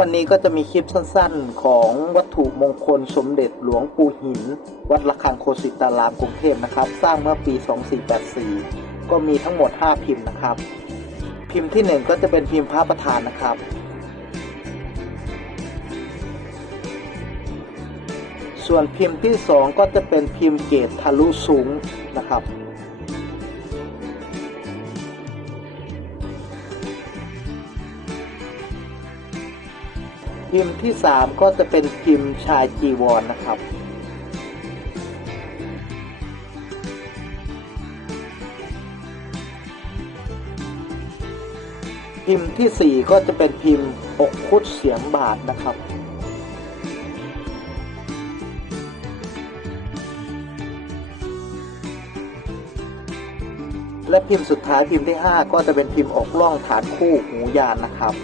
วันนี้ก็จะมีคลิปสั้นๆ ของวัตถุมงคลสมเด็จหลวงปู่หิน วัดระฆังโคสิตารามกรุงเทพนะครับ สร้างเมื่อปี 2484 ก็มีทั้งหมด 5 พิมพ์นะครับ พิมพ์ที่ 1 ก็จะเป็นพิมพ์พระประธานนะครับ ส่วนพิมพ์ที่ 2 ก็จะเป็นพิมพ์เกตทะลุสูงนะครับ พิมพ์ที่ 3 ก็จะเป็นพิมพ์ชายจีวรนนะครับ พิมพ์ที่ 4 ก็จะเป็นพิมพ์อกคุดเสียงบาทนะครับและพิมพ์สุดท้ายพิมพ์ที่ 5 ก็จะเป็นพิมพ์อกล่องฐานคู่หูยานนะครับ